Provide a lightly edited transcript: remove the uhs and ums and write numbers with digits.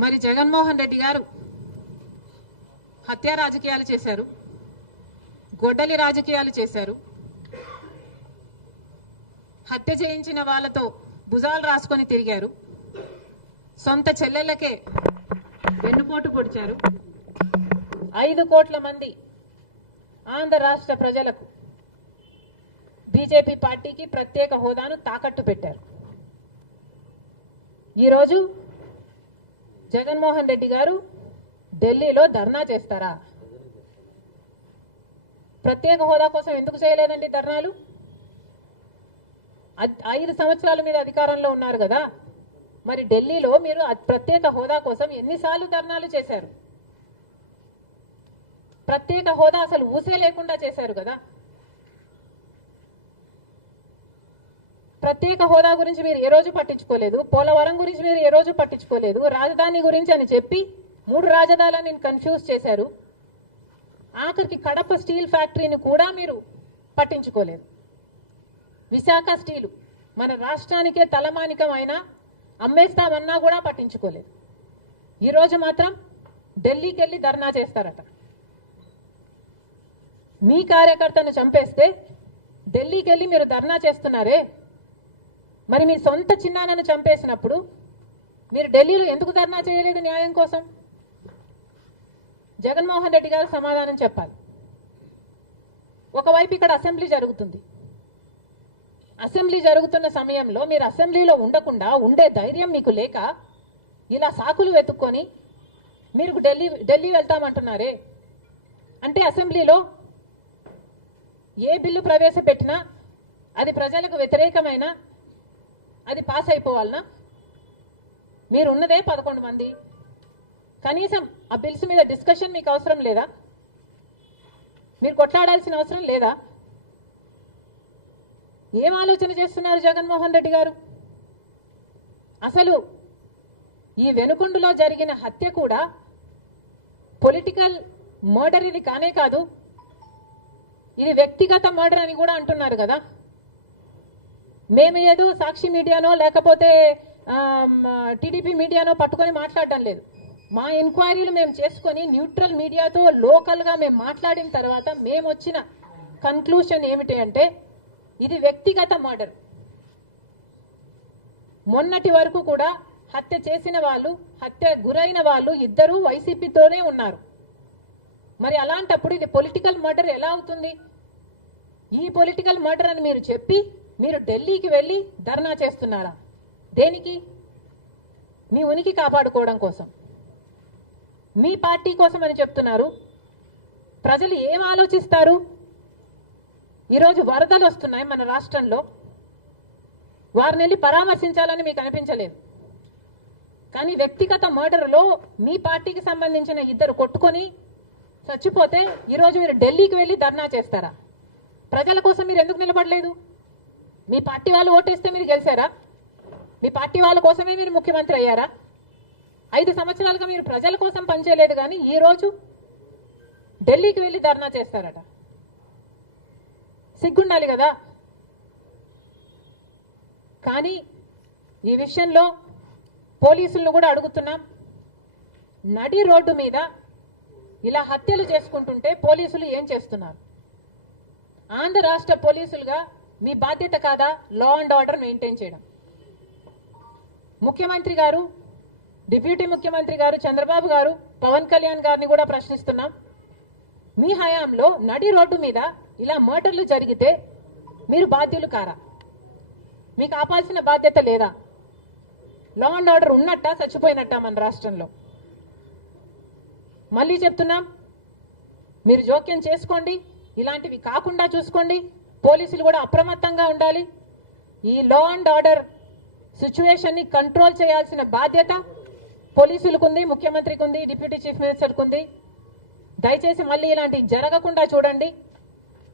మరి జగన్మోహన్ రెడ్డి గారు హత్య రాజకీయాలు చేశారు, గొడ్డలి రాజకీయాలు చేశారు, హత్య చేయించిన వాళ్ళతో భుజాలు రాసుకొని తిరిగారు, సొంత చెల్లెళ్ళకే వెన్నుపోటు పొడిచారు, 5 కోట్ల మంది ఆంధ్ర రాష్ట్ర ప్రజలకు బీజేపీ పార్టీకి ప్రత్యేక హోదాను తాకట్టు పెట్టారు. ఈరోజు జగన్మోహన్ రెడ్డి గారు ఢిల్లీలో ధర్నా చేస్తారా? ప్రత్యేక హోదా కోసం ఎందుకు చేయలేదండి ధర్నాలు? 5 సంవత్సరాల మీద అధికారంలో ఉన్నారు కదా, మరి ఢిల్లీలో మీరు ప్రత్యేక హోదా కోసం ఎన్నిసార్లు ధర్నాలు చేశారు? ప్రత్యేక హోదా అసలు ఊసే లేకుండా చేశారు కదా. ప్రత్యేక హోదా గురించి మీరు ఏ రోజు పట్టించుకోలేదు, పోలవరం గురించి మీరు ఏ రోజు పట్టించుకోలేదు, రాజధాని గురించి అని చెప్పి 3 రాజధానులను కన్ఫ్యూజ్ చేశారు. ఆఖరికి కడప స్టీల్ ఫ్యాక్టరీని కూడా మీరు పట్టించుకోలేదు. విశాఖ స్టీలు మన రాష్ట్రానికే తలమానికమైనా అమ్మేస్తామన్నా కూడా పట్టించుకోలేదు. ఈరోజు మాత్రం ఢిల్లీకి వెళ్ళి ధర్నా చేస్తారట. మీ కార్యకర్తను చంపేస్తే ఢిల్లీకి వెళ్ళి మీరు ధర్నా చేస్తున్నారే, మరి మీ సొంత చిన్నాన్నను చంపేసినప్పుడు మీరు ఢిల్లీలో ఎందుకు ధర్నా చేయలేదు న్యాయం కోసం? జగన్మోహన్ రెడ్డి గారు సమాధానం చెప్పాలి. ఒకవైపు ఇక్కడ అసెంబ్లీ జరుగుతుంది. అసెంబ్లీ జరుగుతున్న సమయంలో మీరు అసెంబ్లీలో ఉండకుండా ఉండే ధైర్యం మీకు లేక ఇలా సాకులు వెతుక్కొని మీరు ఢిల్లీ వెళ్తామంటున్నారే. అంటే అసెంబ్లీలో ఏ బిల్లు ప్రవేశపెట్టినా అది ప్రజలకు వ్యతిరేకమైన అది పాస్ అయిపోవాలనా? మీరు ఉన్నదే 11 మంది. కనీసం ఆ బిల్స్ మీద డిస్కషన్ మీకు అవసరం లేదా? మీరు కొట్లాడాల్సిన అవసరం లేదా? ఏం ఆలోచన చేస్తున్నారు జగన్మోహన్ రెడ్డి గారు? అసలు ఈ వెనుకొండలో జరిగిన హత్య కూడా పొలిటికల్ మర్డర్ ఇది కానే కాదు, ఇది వ్యక్తిగత మర్డర్ అని కూడా అంటున్నారు కదా. మేము ఏదో సాక్షి మీడియానో లేకపోతే టీడీపీ మీడియానో పట్టుకొని మాట్లాడడం లేదు. మా ఎంక్వైరీలు మేము చేసుకొని న్యూట్రల్ మీడియాతో లోకల్గా మేము మాట్లాడిన తర్వాత మేము వచ్చిన కన్క్లూషన్ ఏమిటి అంటే ఇది వ్యక్తిగత మర్డర్. మొన్నటి వరకు కూడా హత్య చేసిన వాళ్ళు, హత్య గురైన వాళ్ళు ఇద్దరు వైసీపీతోనే ఉన్నారు. మరి అలాంటప్పుడు ఇది పొలిటికల్ మర్డర్ ఎలా అవుతుంది? ఈ పొలిటికల్ మర్డర్ అని మీరు చెప్పి మీరు ఢిల్లీకి వెళ్ళి ధర్నా చేస్తున్నారా? దేనికి? మీ ఉనికి కాపాడుకోవడం కోసం, మీ పార్టీ కోసం అని చెప్తున్నారు. ప్రజలు ఏం ఆలోచిస్తారు? ఈరోజు వరదలు వస్తున్నాయి మన రాష్ట్రంలో, వారిని వెళ్ళి పరామర్శించాలని మీకు అనిపించలేదు. కానీ వ్యక్తిగత మర్డర్లో మీ పార్టీకి సంబంధించిన 2 కొట్టుకొని చచ్చిపోతే ఈరోజు మీరు ఢిల్లీకి వెళ్ళి ధర్నా చేస్తారా? ప్రజల కోసం మీరు ఎందుకు నిలబడలేదు? మీ పార్టీ వాళ్ళు ఓటేస్తే మీరు గెలిచారా? మీ పార్టీ వాళ్ళ కోసమే మీరు ముఖ్యమంత్రి అయ్యారా? 5 సంవత్సరాలుగా మీరు ప్రజల కోసం పనిచేయలేదు, కానీ ఈరోజు ఢిల్లీకి వెళ్ళి ధర్నా చేస్తారట. సిగ్గుండాలి కదా. కానీ ఈ విషయంలో పోలీసులను కూడా అడుగుతున్నాం. నడి రోడ్డు మీద ఇలా హత్యలు చేసుకుంటుంటే పోలీసులు ఏం చేస్తున్నారు? ఆంధ్ర రాష్ట్ర పోలీసులుగా మీ బాధ్యత కాదా లా అండ్ ఆర్డర్ మెయింటైన్ చేయడం? ముఖ్యమంత్రి గారు, డిప్యూటీ ముఖ్యమంత్రి గారు చంద్రబాబు గారు, పవన్ కళ్యాణ్ గారిని కూడా ప్రశ్నిస్తున్నాం. మీ హయాంలో నడి రోడ్డు మీద ఇలా మర్డర్లు జరిగితే మీరు బాధ్యులు కారా? మీకు ఆపాల్సిన బాధ్యత లేదా? లా అండ్ ఆర్డర్ ఉన్నట్టా చచ్చిపోయినట్టా మన రాష్ట్రంలో? మళ్ళీ చెప్తున్నాం, మీరు జోక్యం చేసుకోండి, ఇలాంటివి కాకుండా చూసుకోండి. పోలీసులు కూడా అప్రమత్తంగా ఉండాలి. ఈ లా అండ్ ఆర్డర్ సిచ్యువేషన్ ని కంట్రోల్ చేయాల్సిన బాధ్యత పోలీసులకు ఉంది, ముఖ్యమంత్రికి ఉంది, డిప్యూటీ చీఫ్ మినిస్టర్కి ఉంది. దయచేసి మళ్ళీ ఇలాంటివి జరగకుండా చూడండి.